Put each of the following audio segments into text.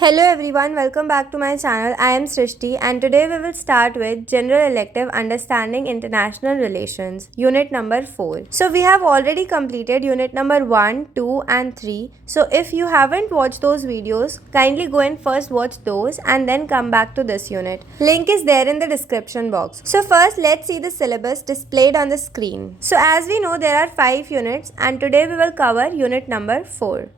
Hello everyone, welcome back to my channel. I am Srishti and today we will start with General Elective Understanding International Relations, Unit number 4. So we have already completed Unit number 1, 2 and 3. So if you haven't watched those videos, kindly go and first watch those and then come back to this unit. Link is there in the description box. So first let's see the syllabus displayed on the screen. So as we know there are 5 units and today we will cover Unit number 4.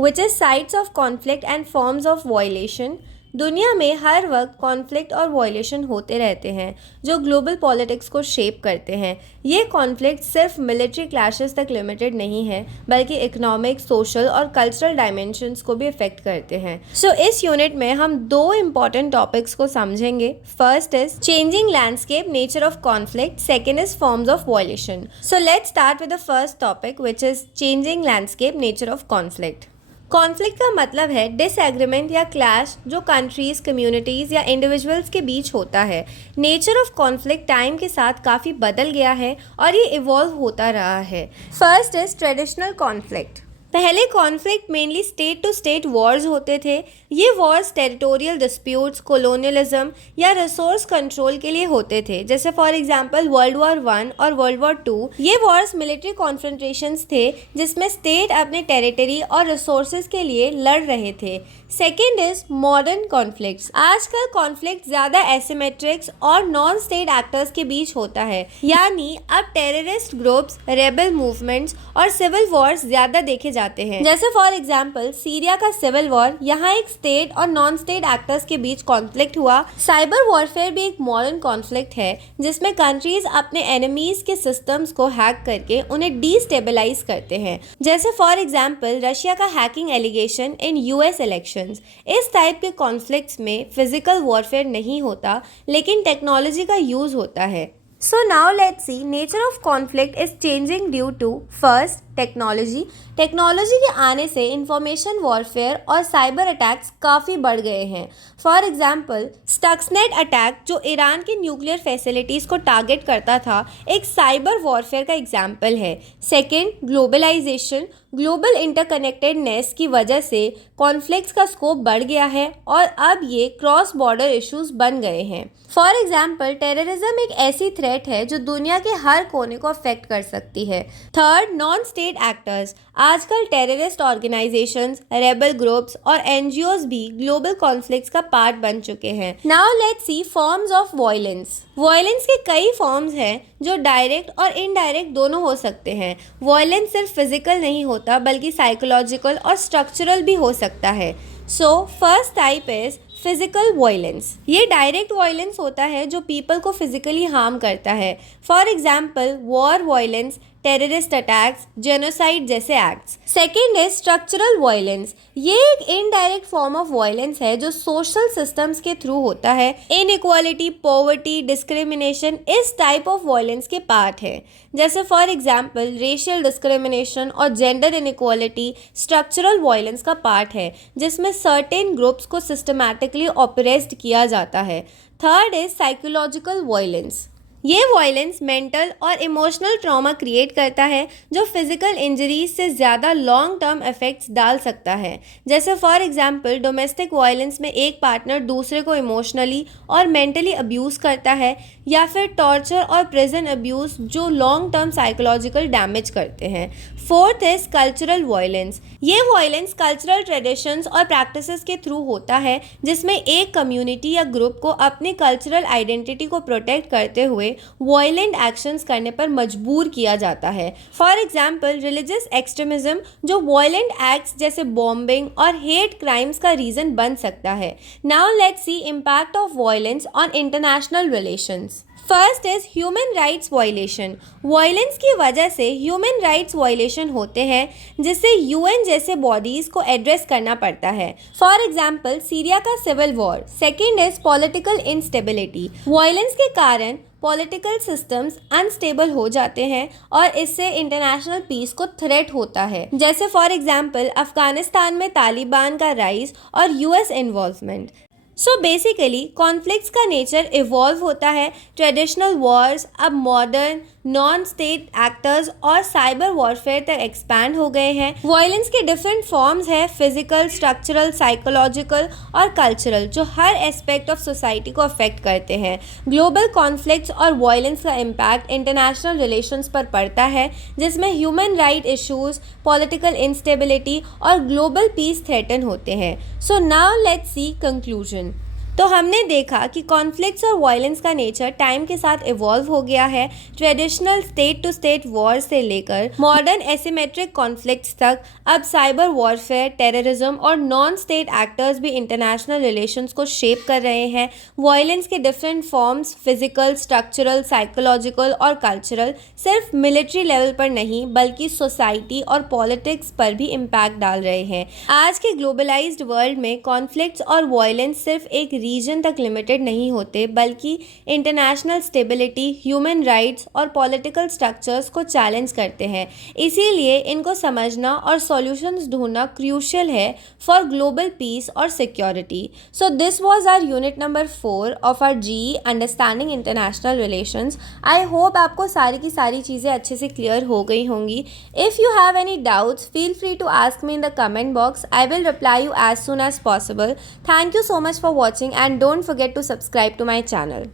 Which is sites of conflict and forms of violation. दुनिया में हर वक्त conflict और violation होते रहते हैं जो global politics को shape करते हैं। ये कॉन्फ्लिक्ट सिर्फ मिलिट्री क्लैशेस तक लिमिटेड नहीं है बल्कि इकोनॉमिक, सोशल और कल्चरल डायमेंशंस को भी अफेक्ट करते हैं। सो इस यूनिट में हम 2 इम्पॉर्टेंट टॉपिक्स को समझेंगे। First is changing landscape, nature of conflict. Second is forms of violation. So let's start with the first topic which is changing landscape, nature of conflict. Conflict का मतलब है डिसएग्रीमेंट या clash जो countries, communities या individuals के बीच होता है। Nature of conflict time के साथ काफ़ी बदल गया है और ये इवॉल्व होता रहा है। First is traditional conflict. पहले conflict mainly state to state wars होते थे। ये वॉर्स टेरिटोरियल डिस्प्यूट्स, कोलोनियलिज्म या रिसोर्स कंट्रोल के लिए होते थे, जैसे फॉर एग्जांपल वर्ल्ड वॉर 1 और वर्ल्ड वॉर 2। ये वॉर्स मिलिट्री कॉन्फ्रंट्रेशंस थे जिसमें स्टेट अपने टेरिटरी और रिसोर्सेज के लिए लड़ रहे थे। Second is modern conflicts. आजकल कॉन्फ्लिक्ट ज़्यादा एसिमेट्रिक्स और नॉन स्टेट एक्टर्स के बीच होता है, यानी अब टेररिस्ट ग्रुप्स, रेबल मूवमेंट्स और सिविल वॉर्स ज़्यादा देखे जाते हैं। जैसे फॉर एग्जांपल सीरिया का सिविल वॉर, यहाँ एक स्टेट और नॉन स्टेट एक्टर्स के बीच कॉन्फ्लिक्ट हुआ। साइबर वॉरफेयर भी एक मॉडर्न कॉन्फ्लिक्ट है जिसमें कंट्रीज अपने एनिमीज के सिस्टम्स को हैक करके उन्हें डिस्टेबलाइज करते हैं, जैसे फॉर एग्जांपल रशिया का hacking allegation in US elections. इस टाइप के कॉन्फ्लिक्ट्स में फिजिकल वॉरफेयर नहीं होता लेकिन टेक्नोलॉजी का यूज होता है। So now let's see nature of conflict is changing due to first technology. Technology के आने से इंफॉर्मेशन वॉरफेयर और साइबर अटैक्स काफ़ी बढ़ गए हैं। फॉर एग्जांपल स्टक्सनेट अटैक जो ईरान की न्यूक्लियर फैसिलिटीज़ को टारगेट करता था एक साइबर वॉरफेयर का एग्जाम्पल है। Second, globalisation. ग्लोबल इंटरकनेक्टेडनेस की वजह से कॉन्फ्लिक्ट्स का स्कोप बढ़ गया है और अब ये क्रॉस बॉर्डर इश्यूज बन गए हैं। फॉर एग्जाम्पल टेररिज्म एक ऐसी थ्रेट है जो दुनिया के हर कोने को अफेक्ट कर सकती है। Third, non state actors. आजकल टेररिस्ट ऑर्गेनाइजेशंस, रेबल ग्रुप्स और एनजीओज भी ग्लोबल कॉन्फ्लिक्ट्स का पार्ट बन चुके हैं। Now let's see forms of violence. Violence के कई फॉर्म्स हैं जो डायरेक्ट और इनडायरेक्ट दोनों हो सकते हैं। वायलेंस सिर्फ फिजिकल नहीं होता बल्कि साइकोलॉजिकल और स्ट्रक्चरल भी हो सकता है। So first type is physical violence. ये डायरेक्ट वायलेंस होता है जो पीपल को फिजिकली हार्म करता है। For example war violence, terrorist attacks, genocide जैसे एक्ट्स। सेकेंड है स्ट्रक्चरल वायलेंस। ये एक इनडायरेक्ट फॉर्म ऑफ वायलेंस है जो सोशल सिस्टम्स के थ्रू होता है। इनइक्वालिटी, पॉवर्टी, डिस्क्रिमिनेशन इस टाइप ऑफ वायलेंस के पार्ट है, जैसे फॉर एग्जांपल रेशियल डिस्क्रिमिनेशन और जेंडर इनइक्वालिटी स्ट्रक्चरल वायलेंस का पार्ट है जिसमें सर्टेन ग्रुप्स को सिस्टमैटिकली ऑपरेस्ड किया जाता है। Third is psychological violence. ये वायलेंस मेंटल और इमोशनल ट्रॉमा क्रिएट करता है जो फिजिकल इंजरीज से ज़्यादा लॉन्ग टर्म इफेक्ट्स डाल सकता है, जैसे फॉर एग्जांपल डोमेस्टिक वायलेंस में एक पार्टनर दूसरे को इमोशनली और मेंटली अब्यूज़ करता है, या फिर टॉर्चर और प्रिजन अब्यूज़ जो लॉन्ग टर्म साइकोलॉजिकल डैमेज करते हैं। Fourth is cultural violence. ये वायलेंस कल्चरल ट्रेडिशंस और प्रैक्टिसेस के थ्रू होता है जिसमें एक कम्युनिटी या ग्रुप को अपनी कल्चरल आइडेंटिटी को प्रोटेक्ट करते हुए वायलेंट एक्शंस करने पर मजबूर किया जाता है। फॉर एग्जांपल रिलीजियस एक्सट्रीमिज्म जो वायलेंट एक्ट्स जैसे बॉम्बिंग और हेट क्राइम्स का रीजन बन सकता है। Now let's see impact of violence on international relations. First is human rights violation. Violence की वजह से ह्यूमन राइट्स वायलेशन होते हैं जिससे यूएन जैसे बॉडीज को एड्रेस करना पड़ता है। फॉर एग्जांपल सीरिया का civil war. Second is political instability. Violence के कारण पॉलिटिकल सिस्टम्स अनस्टेबल हो जाते हैं और इससे इंटरनेशनल पीस को थ्रेट होता है, जैसे फॉर एग्जांपल अफगानिस्तान में तालिबान का राइज और US involvement. So basically conflicts का नेचर इवॉल्व होता है। ट्रेडिशनल वॉर्स अब मॉडर्न नॉन स्टेट एक्टर्स और साइबर वॉरफेयर तक एक्सपैंड हो गए हैं। वायलेंस के डिफरेंट फॉर्म्स है, फिजिकल, स्ट्रक्चरल, साइकोलॉजिकल और कल्चरल, जो हर एस्पेक्ट ऑफ सोसाइटी को अफेक्ट करते हैं। ग्लोबल कॉन्फ्लिक्ट्स और वायलेंस का इम्पैक्ट इंटरनेशनल रिलेशंस पर पड़ता है, जिसमें human right issues, political instability और ग्लोबल पीस थ्रेटन होते हैं। So now let's see conclusion. तो हमने देखा कि कॉन्फ्लिक्ट्स और वायलेंस का नेचर टाइम के साथ इवॉल्व हो गया है। Traditional state to state war से लेकर मॉडर्न एसिमेट्रिक कॉन्फ्लिक्ट्स तक अब साइबर वॉरफेयर, टेररिज्म और नॉन स्टेट एक्टर्स भी इंटरनेशनल रिलेशंस को शेप कर रहे हैं। वायलेंस के different forms, physical, structural, psychological और कल्चरल, सिर्फ मिलिट्री लेवल पर नहीं बल्कि सोसाइटी और पॉलिटिक्स पर भी इम्पैक्ट डाल रहे हैं। आज के ग्लोबलाइज्ड वर्ल्ड में कॉन्फ्लिक्ट्स और वायलेंस सिर्फ एक रीजन तक लिमिटेड नहीं होते बल्कि इंटरनेशनल स्टेबिलिटी, ह्यूमन राइट्स और पॉलिटिकल स्ट्रक्चर्स को चैलेंज करते हैं। इसीलिए इनको समझना और सॉल्यूशंस ढूंढना क्रूशियल है फॉर ग्लोबल पीस और security. So this was our unit number 4 of our GE understanding international relations. I hope आपको सारी की सारी चीज़ें अच्छे से क्लियर हो गई होंगी। If you have any doubts feel free to ask me in the comment box. I will reply you as soon as possible. Thank you so much for watching and don't forget to subscribe to my channel.